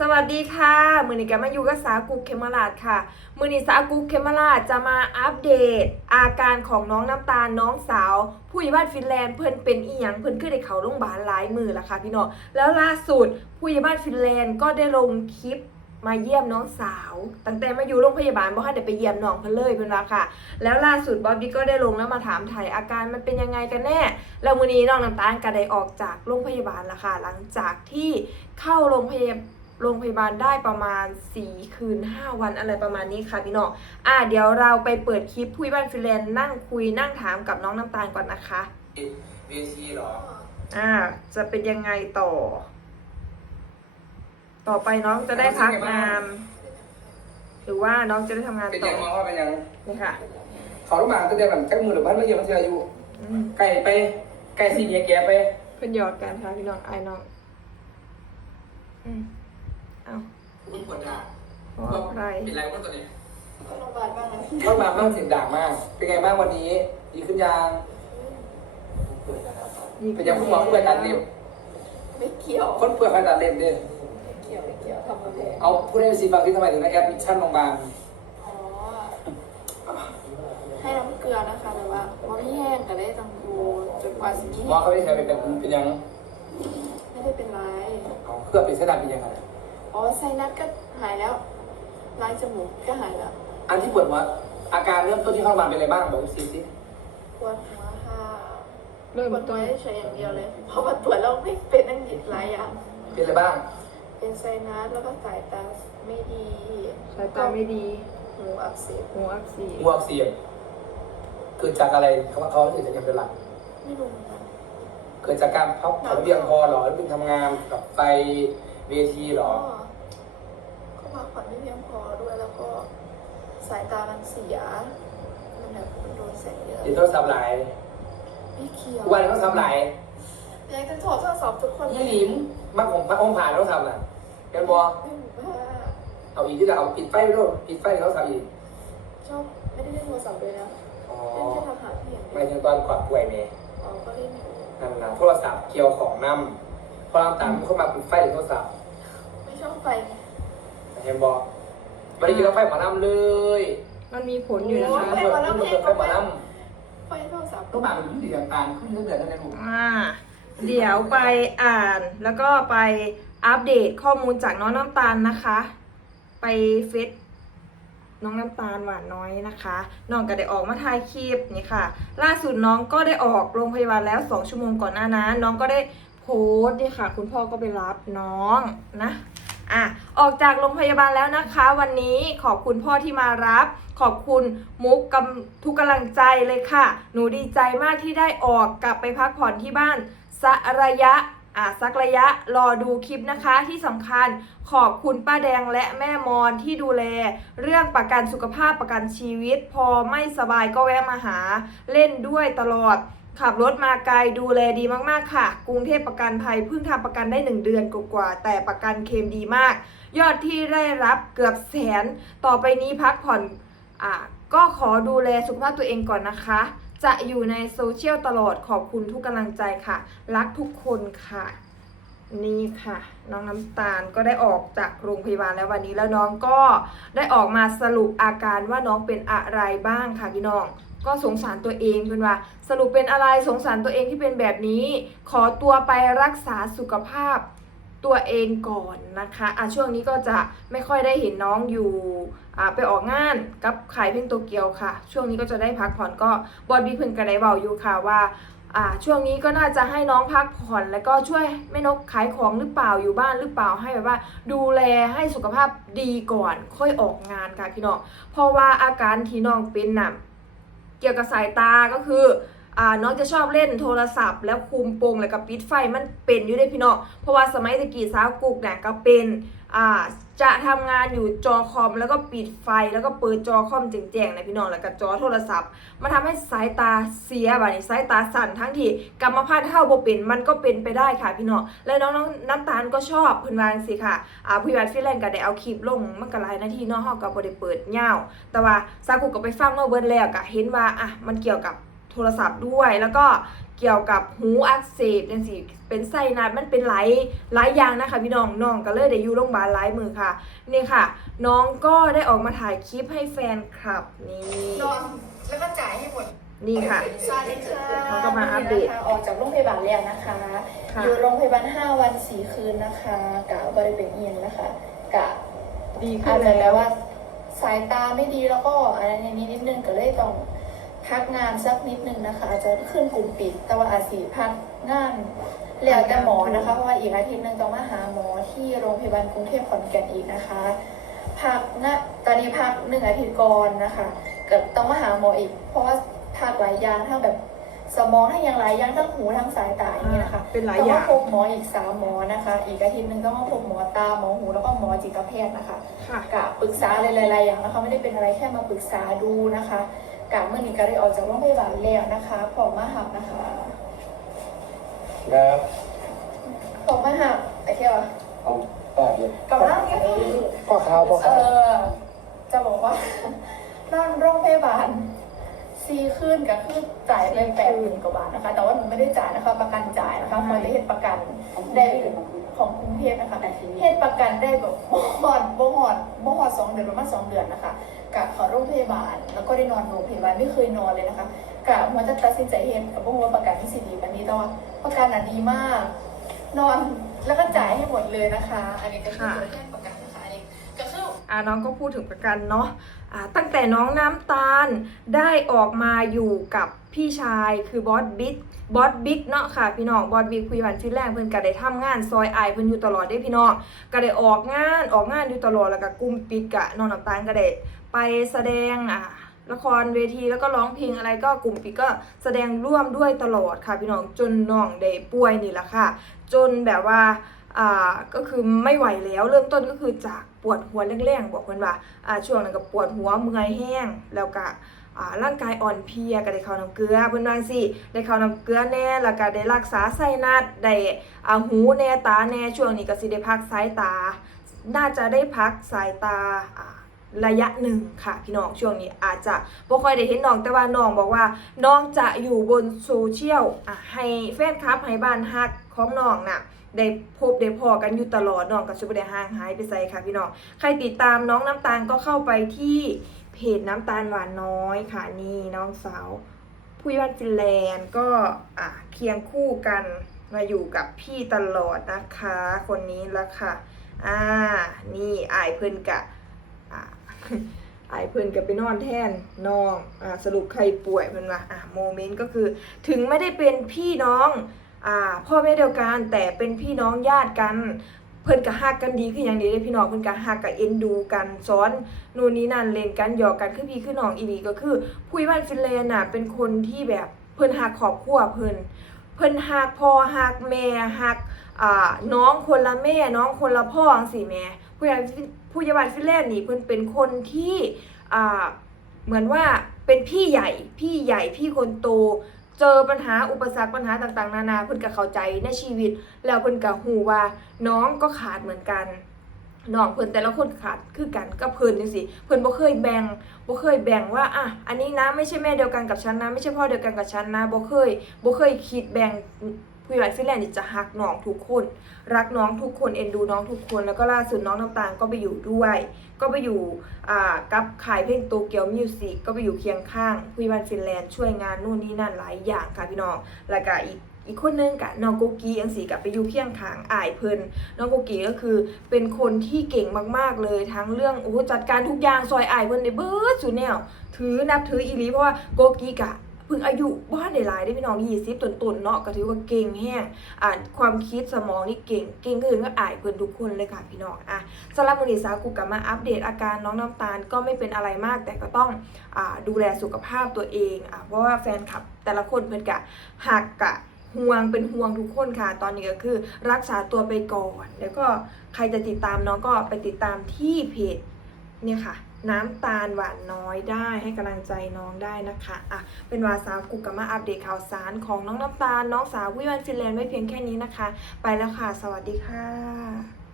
สวัสดีค่ะ มือนี้แกมาอยู่กับสากุกเคมราดค่ะ มือนี้สากุกเคมราดจะมาอัปเดต อาการของน้องน้ำตาลน้องสาว ผู้ใหญ่บ้านฟินแลนด์เพิ่นเป็นอีหยังเพิ่นขึ้นในเขาโรงพยาบาลหลายมือล้วค่ะพี่น้องแล้วล่าสุดผู้ใหญ่บ้านฟินแลนด์ก็ได้ลงคลิปมาเยี่ยมน้องสาว ตั้งแต่มาอยู่โรงพยาบาลบ่ทันได้ไปเยี่ยมน้องเพิ่นเลยเพิ่นว่าค่ะ แล้วล่าสุดบ๊อบบี้ก็ได้ลงแล้วมาถามไถ่อาการมันเป็นยังไงกันแน่ แล้วมื้อนี้น้องน้ำตาลก็ได้ออกจากโรงพยาบาลล้วค่ะ หลังจากที่เข้าโรงพยาบาล โรงพยาบาลได้ประมาณ 4 คืน 5 วันอะไรประมาณนี้ค่ะพี่น้องอะเดี๋ยวเราไปเปิดคลิปผู้ใหญ่บ้านฟินแลนด์นั่งคุยนั่งถามกับน้องน้ำตาลก่อนนะคะเวทีเหรออ่า จะเป็นยังไงต่อ ต่อไปน้องจะได้พักงานหรือว่าน้องจะได้ทำงานเป็นต่ยัองมองว่าเป็นยังนี่ค่ะเขาต้องมาตั้งแต่แบบจักมือหรือบ้านไม่เยอะมันจะอายุอืมไก่ไปไก่สีแก่ๆไปเพื่อนหยอดกันค่ะพี่น้องไอ้น้อง อืมเอา คุณปวดด่าเพราะอะไรเป็นไรบ้างตอนนี้ก็โรงพยาบาลบ้างนะเข้ามาบ้างเสียงด่ามาก เป็นไงบ้างวันนี้ ดีขึ้นยังดีเป็นยังคุณหมอเพื่อนตัดเล็บไม่เกี่ยวคนเพื่อนใครตัดเล็บดิไม่เกี่ยวไม่เกี่ยวทำมาเลยเอาผู้ได้ซีฟังที่ทำไมถึงได้แอดมิชชั่นโรงพยาบาลอ๋อให้น้ำเกลือนะคะแต่ว่าว่าไม่แห้งแต่ได้ตังดูจนกว่าสิ่งที่หมอเขาไม่ได้ใช้เป็นเป็นยังไม่ได้เป็นไรเอาเครื่องเป็นเส้นดำเป็นยังไง อ๋อไซนัสก็หายแล้วล้างจมูกก็หายแล้วอันที่ปวดหัวอาการเริ่มต้นที่เข้าโรงพยาบาลเป็นอะไรบ้างบอกซีสิปวดหัวค่ะเริ่มปวดหัต้วนเฉยๆอย่างเดียวเลย เพราะว่าตรวจแล้วไม่เป็นนั่งหยิบหลายอย่างเป็นอะไรบ้าง เป็นไซนัสแล้วก็สายตาไม่ดีสายตาไม่ดีหูอักเสบหูอักเสบงัวอักเสียบเกิดจากอะไรเขาว่าเขาเกิดจากอะไรเป็นหลักไม่รู้เหมือนกันเกิดจากการพักผ่อนเพียงพอเหรอหรือเป็นทำงานกับไฟเวทีเหรอ ก็พักผ่อนไม่เพียงพอด้วยแล้วก็ สายตามันเสีย มันแบบมันโดนแสงเยอะเดี๋ยวโทรศัพท์หลายไม่เคียวทุกวันนี้โทรศัพท์หลายอยากจะถอดโทรศัพท์ทุกคนยี่หลิมมาผมพักห้องผ่านโทรศัพท์น่ะกันบอไม่รู้ว่าเอาอีกที่จะเอาปิดไฟด้วยปิดไฟโทรศัพท์อีกชอบไม่ได้เล่นโทรศัพท์เลยนะอ๋อเล่นแค่โทรศัพท์เพียงหเดีมายยวถึงตอนกอดป่วยเนี่ยอ๋อก็เล่นอยู่นั่นนะโทรศัพท์เกี่ยวของน้ำพอเราตามเข้ามาปิดไฟในโทรศัพท์ไม่ชอบไปเห็นบอ ไม่ได้ยินว่าไฟหมอน้ำเลยมันมีผลอยู่นะคะเปิดเปิดไฟหมอน้ไปโทรศัพท์ำก็มาเป็นผู้ดีต่างๆขึ้นเรื่อยๆนั่นเองลูกอ่า เดี๋ยวไปอ่านแล้วก็ไปอัปเดตข้อมูลจากน้องน้ำตาลนะคะ ไปเฟซน้องน้ำตาลหวานน้อยนะคะน้องก็ได้ออกมาถ่ายคลิปนี่ค่ะ ล่าสุดน้องก็ได้ออกโรงพยาบาลแล้ว 2 ชั่วโมงก่อนหน้านั้นน้องก็ได้โพสต์นี่ค่ะ คุณพ่อก็ไปรับน้องนะ อะออกจากโรงพยาบาลแล้วนะคะ วันนี้ขอบคุณพ่อที่มารับ ขอบคุณมุกกำทุกกำลังใจเลยค่ะ หนูดีใจมากที่ได้ออกกลับไปพักผ่อนที่บ้านสักระยะอะสักระยะรอดูคลิปนะคะที่สำคัญขอบคุณป้าแดงและแม่มอนที่ดูแล เรื่องประกันสุขภาพประกันชีวิต พอไม่สบายก็แวะมาหาเล่นด้วยตลอด ขับรถมาไกลดูแลดีมากๆค่ะ กรุงเทพประกันภัยเพิ่งทำประกันได้ 1 เดือนกว่าๆแต่ประกันเคมดีมาก ยอดที่ได้รับเกือบแสน ต่อไปนี้พักผ่อนอ่าก็ขอดูแลสุขภาพตัวเองก่อนนะคะ จะอยู่ในโซเชียลตลอดขอบคุณทุกกำลังใจค่ะ รักทุกคนค่ะ นี่ค่ะ น้องน้ำตาลก็ได้ออกจากโรงพยาบาลแล้ววันนี้แล้วน้องก็ได้ออกมาสรุปอาการว่าน้องเป็นอะไรบ้างค่ะพี่น้อง ก็สงสารตัวเองเป็นว่า สรุปเป็นอะไรสงสารตัวเองที่เป็นแบบนี้ ขอตัวไปรักษาสุขภาพตัวเองก่อนนะคะอะช่วงนี้ก็จะไม่ค่อยได้เห็นน้องอยู่อ่าไปออกงานกับขายเพลงโตเกียวค่ะ ช่วงนี้ก็จะได้พักผ่อนก็บอดบีเพิ่งกระไดเบาอยู่ค่ะว่าอ่าช่วงนี้ก็น่าจะให้น้องพักผ่อนแล้วก็ช่วยแม่นกขายของหรือเปล่าอยู่บ้านหรือเปล่าให้แบบว่า ดูแลให้สุขภาพดีก่อนค่อยออกงานค่ะพี่น้องเพราะว่าอาการที่น้องเป็นน่ะ เกี่ยวกับสายตาก็คืออ่าน้องจะชอบเล่นโทรศัพท์ แล้วคุมโปงแล้วก็ปิดไฟมันเป็นอยู่ได้พี่น้องเพราะว่าสมัยตะกี้สาวกุกเนี่ยก็เป็น อ่าจะทำงานอยู่จอคอมแล้วก็ปิดไฟแล้วก็เปิดจอคอมแจ้งๆนะพี่น้องแล้วก็จอโทรศัพท์ มันทำให้สายตาเสียบบนี้สายตาสั่นทั้งที่กรรมพันธุ์เท่าบ่เป็นมันก็เป็นไปได้ค่ะพี่น้องและน้องน้องน้ำตาลก็ชอบพิ่นวางสิค่ะอ่าผู้ใหญ่ฟิแลนด์ก็ได้เอาคลิปลงมันก็หลายนาทีเนาะเฮาก็บ่ได้เปิดยาวแต่ว่าซากุก็ไปฟังมาเบิดแล้วก็เห็นว่าอะมันเกี่ยวกับ โทโทรศัพท์ด้วย แล้วก็เกี่ยวกับหูอักเสบจังซี่เป็นไส้นัดมันเป็นหลายหลายอย่างนะคะพี่น้องน้องก็เลยได้อยู่โรงพยาบาลหลายมือค่ะนี่ค่ะ น้องก็ได้ออกมาถ่ายคลิปให้แฟนคลับนี่นอนแล้วก็จ่ายให้หมดนี่ค่ะสวัสดีค่ะเขาก็มาอัปเดตนะคะออกจากโรงพยาบาลแล้วนะคะค่ะอยู่โรงพยาบาล5วัน4คืนนะคะกะบริเวณเอียนนะคะกะดีขึ้อานจจะแบแล้บวว่าสายตาไม่ดีแล้วก็อะไรในนี้นิดนึงก็เลยต้อง พักงานสักนิดนึงนะคะ อาจจะขึ้นกลุ่มปิด แต่ว่าอาจสีพักงานแล้วแต่หมอนะคะ เพราะว่าอีกอาทิตย์หนึงต้องมาหาหมอที่โรงพยาบาลกรุงเทพขอนแก่นอีกนะคะพักนะตอนนี้พักหนึ่งอาทิตย์ก่อนนะคะก็ต้องมาหาหมออีก เพราะว่าพักหลายอย่างทั้งแบบสมองทั้งอย่างหลายอย่างทั้งหูทั้งสายตาอย่างนี้นะคะเป็นหลายต้องอย่ามางพบหมออีกสามหมอนะคะ อีกอาทิตย์หนึ่งต้องมาพบหมอตาหมอหูแล้วก็หมอจิตแพทย์นะคะค่ะกะปรึกษาหลายๆอย่างนะคะไม่ได้เป็นอะไรแค่มาปรึกษาดูนะคะ กะเมื่อนี้ก็ได้ออกจากโรงพยาบาลแล้วนะคะพอมาหับนะคะครับพอมาหับไอ้เที่ยวอะเอาป้าเลยกับร่างแกพ่อขาวพ่อเอขาวอจะบอกว่านอนโรงพยาบาลซีขึ้นกับคือจ่ายไปแปดหมื่นกว่าบาทนะคะ แต่ว่าหนูไม่ได้จ่ายนะคะ ประกันจ่ายนะคะคอยได้เหตุประกันได้ของกรุงเทพนะคะเหตุประกันได้แบบบ่หอดบ่หอดบ่หอดสองเดือนประมาณสองเดือนนะคะ กะขอโรงพยาบาล แล้วก็ได้นอนโรงพยาบาลไม่เคยนอนเลยนะคะกะมันจะตัดสินใจเห็นกับพวกว่าประกันที่สิดีแบบนี้แต่ว่าประกันอะดีมาก นอนแล้วก็จ่ายให้หมดเลยนะคะ อันนี้ก็คือตัวแทนประกันนะคะอันนี้ก็คืออ่าน้องก็พูดถึงประกันเนาะอ่า ตั้งแต่น้องน้ำตาลได้ออกมาอยู่กับพี่ชายคือบอสบิ๊กบอสบิ๊กเนาะค่ะพี่น้องบอสบิ๊กคุยวันชิ้นแรกเพิ่นก็ได้ทำงานซอยอายเพิ่นอยู่ตลอดได้พี่น้องก็ได้ออกงานออกงานอยู่ตลอดแล้วก็กลุ่มปิดกะน้องน้ำตาลก็ได้ไปแสดงอ่าละครเวทีแล้วก็ร้องเพลงอะไรก็กลุ่มปิดก็แสดงร่วมด้วยตลอดค่ะพี่น้องจนน้องได้ป่วยนี่แหละค่ะ จนแบบว่า อ่าก็คือไม่ไหวแล้วเริ่มต้นก็คือจากปวดหัวแรงๆบอกเพิ่นว่าอ่าช่วงนั้นก็ปวดหัวเมื่อยแห้งแล้วก็ร่างกายอ่อนเพลียก็ได้เข้าน้ำเกลือเพิ่อนว่าจังซี่ได้เข้าน้ำเกลือแน่แล้วก็ได้รักษาไส้นัดได้หูแน่ตาแน่ช่วงนี้ก็สิได้พักสายตา น่าจะได้พักสายตาระยะหนึ่งค่ะพี่น้องช่วงนี้อาจจะบ่ค่อยได้เห็นน้องแต่ว่าน้องบอกว่าน้องจะอยู่บนโซเชียลให้แฟนคลับให้บ้านฮักของน้องน่ะ ได้พบได้พอกันอยู่ตลอดน้องกับชุบได้ห่างหายไปใส่ค่ะพี่น้องใครติดตามน้องน้ำตาลก็เข้าไปที่เพจน้ำตาลหวานน้อยค่ะนี่น้องสาวผู้ยวันฟินแลนด์ก็อะเคียงคู่กันมาอยู่กับพี่ตลอดนะคะ คนนี้ละค่ะอ่านี่อายเพิ่อนกะอ่าอเพิ่อนกะไปนอนแทนน้องอ่าสรุปใครป่วยเพิ่นว่าอ่าโมเมนต์ก็คือ ถึงไม่ได้เป็นพี่น้อง พ่อแม่เดียวกันแต่เป็นพี่น้องญาติกัน เพิ่นก็ฮักกันดีคืออย่างนี้เลยพี่น้องเพิ่นก็ฮักกับเอ็นดูกันสอนนู่นนี่นั่นเล่นกันหยอกกันคือพี่คือน้องอีนีก็คือผู้บ้านฟินแลนด์น่ะเป็นคนที่แบบเพิ่นฮักครอบครัวเพิ่นเพิ่นฮักพ่อฮักแม่ฮักน้องคนละแม่น้องคนละพ่อจังซี่แม่ผู้ใหญ่ผู้ใหญ่บ้านฟินแลนด์นี่เพิ่นเป็นคนที่เหมือนว่าเป็นพี่ใหญ่พี่ใหญ่พี่คนโต เจอปัญหาอุปสรรคปัญหาต่างๆ นานาเพิ่นก็เข้าใจในชีวิต แล้วเพิ่นก็หูว่าน้องก็ขาดเหมือนกันน้องเพิ่นแต่ละคนขาดคือกันกับเพิ่นจังซี่เพิ่นบ่เคยแบ่งบ่เคยแบ่งว่าอะอันนี้นะไม่ใช่แม่เดียวกันกับฉันนะ ไม่ใช่พ่อเดียวกันกับฉันนะบ่เคยบ่เคยคิดแบ่ง ผู้ใหญ่ฟินแลนด์จะฮักน้องทุกคน รักน้องทุกคนเอ็นดูน้องทุกคน แล้วก็ล่าสุดน้องน้ำตาลก็ไปอยู่ด้วย ก็ไปอยู่กับขายเพลงโตเกียวมิวสิกก็ไปอยู่เคียงข้างผู้บันฟินแลนด์ช่วยงานนู่นนี่นั่นหลายอย่างค่ะพี่น้องแล้วก็อีกอีกคนนึงกะน้องโกกีอังสีกับไปอยู่เคียงข้างอายเพิ่นน้องโกกีก็คือเป็นคนที่เก่งมากๆเลยทั้งเรื่องโอ้โหจัดการทุกอย่างซอยอายเพิ่นได้เบิดสุดแนวถือนับถืออีลีเพราะว่าโกกีกะ เพิ่งอายุบ้านได้หลายได้พี่น้อง20ต้นๆเนาะก็ถือว่าเก่งแฮงอ่านความคิดสมองนี่เก่ง เก่งก็คือก็อายเพิ่นทุกคนเลยค่ะพี่น้องอะสำหรับวันนี้สาวกูกลับมาอัปเดตอาการน้องน้ำตาลก็ไม่เป็นอะไรมาก แต่ก็ต้องอาดูแลสุขภาพตัวเองอะเพราะว่าแฟนคลับแต่ละคนเพิ่อนกะหักกะห่วงเป็นห่วงทุกคนค่ะ ตอนนี้ก็คือรักษาตัวไปก่อน แล้วก็ใครจะติดตามน้องก็ไปติดตามที่เพจเนี่ยค่ะ น้ำตาลหวานน้อยได้ให้กำลังใจน้องได้นะคะอะเป็นวาสาวกุกกับมาอัปเดตข่าวสารของน้องน้ำตาล น้องสาววิวันฟินแลนด์ไม่เพียงแค่นี้นะคะ ไปแล้วค่ะ สวัสดีค่ะ